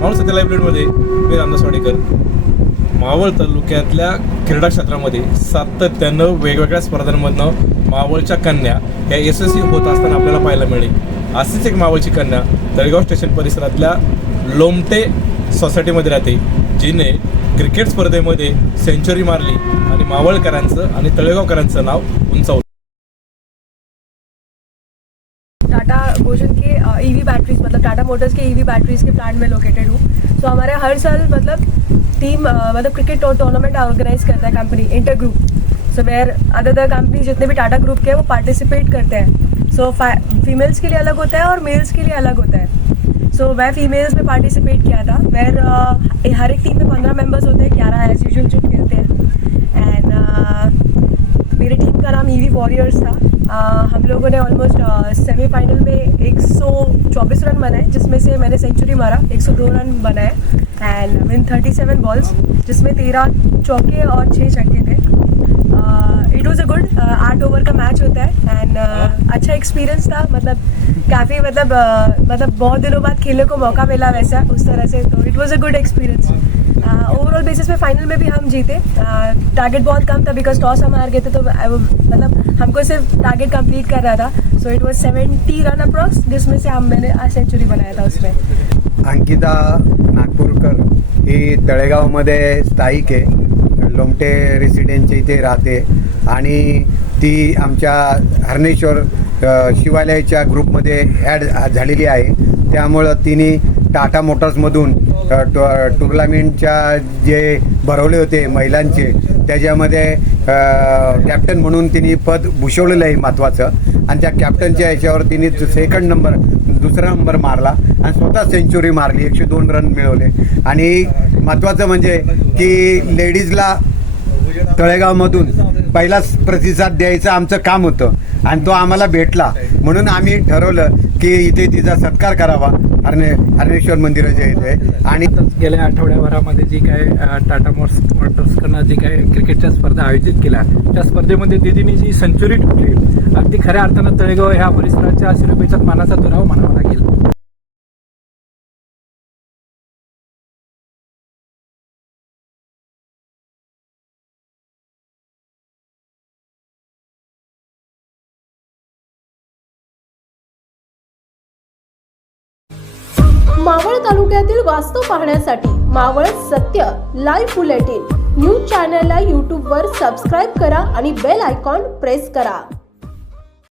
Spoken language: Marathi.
मावळ सत्य लायब्ररीमध्ये मी रामदास वाडेकर. मावळ तालुक्यातल्या क्रीडा क्षेत्रामध्ये सातत्यानं वेगवेगळ्या स्पर्धांमधनं मावळच्या कन्या या यशस्वी होत असताना आपल्याला पाहायला मिळेल. अशीच एक मावळची कन्या तळेगाव स्टेशन परिसरातल्या लोमटे सोसायटीमध्ये राहते, जिने क्रिकेट स्पर्धेमध्ये सेंचुरी मारली आणि मावळकरांचं आणि तळेगावकरांचं नाव उंचावलं. टाटा गोजन के ईवी बैटरीज मतलब टाटा मोटर्स के ईवी बैटरीज के प्लांट में लोकेटेड हूँ. सो हमारे हर साल मतलब टीम मतलब क्रिकेट टूर्नामेंट ऑर्गेनाइज करता है company inter group. So where other company जितने भी टाटा ग्रुप के हैं वो पार्टिसिपेट करते हैं. सो फीमेल्स के लिए अलग होता है और मेल्स के लिए अलग होता है. सो मैं फीमेल्स में पार्टिसिपेट किया था. वेयर हर एक टीम में 15 मेंबर्स होते हैं, 11 एज यूजुअल जो खेलते हैं. एंड मेरी टीम का नाम ईवी वॉरियर्स था. हम लोगों ने ऑलमोस्ट सेमीफाइनल में 124 रन बनाए, जिसमें से मैंने सेंचुरी मारा, 102 रन बनाए एंड विन 37 बॉल्स, जिसमें 13 चौके और 6 छक्के थे. It was a good 8 over का मैच होता है एंड अच्छा एक्सपीरियंस था. मतलब काफ़ी मतलब बहुत दिनों बाद खेलने को मौका मिला वैसा उस तरह से, तो it was a good experience. Overall basis pay final में भी हम जीते. टारगेट बहुत कम था बिकॉज टॉस हम हार गए थे, तो मतलब हमको सिर्फ टारगेट कंप्लीट कर रहा था. सो इट वाज 70 रन अप्रॉक्स, जिसमें से मैंने सेंचुरी बनाया था उसमें. अंकिता नागपूरकर ही तळेगावमध्ये स्थायिक आहे. लोमटे रेसिडेंटच्या इथे राहते आणि ती आमच्या हरणेश्वर शिवालयाच्या ग्रुपमध्ये ॲड झालेली आहे. त्यामुळं तिने टाटा मोटर्समधून टुर्नामेंटच्या जे भरवले होते महिलांचे, त्याच्यामध्ये कॅप्टन म्हणून तिने पद भूषवलेलं आहे महत्त्वाचं. आणि त्या कॅप्टनच्या ह्याच्यावर तिने दुसरा नंबर मारला आणि स्वतः सेंचुरी मारली, 102 रन मिळवले. आणि महत्त्वाचं म्हणजे की लेडीजला तळेगावमधून पहिलाच प्रतिसाद द्यायचं आमचं काम होतं आणि तो आम्हाला भेटला. म्हणून आम्ही ठरवलं की इथे तिचा सत्कार करावा हरणेश्वर मंदिराच्या इथे. आणि गेल्या आठवड्याभरामध्ये जी काय टाटा मोटर्सकडनं जी काय क्रिकेटच्या स्पर्धा आयोजित केल्या, त्या स्पर्धेमध्ये दिदीने जी सेंचुरी ठोकली, अगदी खऱ्या अर्थानं तळेगाव ह्या परिसराच्या शिरोपेचात मानाचा दुरावा म्हणावा लागेल. मावळ तालुक्यातील वास्तव पाहण्यासाठी मावळ सत्य लाईव्ह बुलेटिन न्यूज चॅनलला यूट्यूबवर सबस्क्राईब करा आणि बेल आयकॉन प्रेस करा.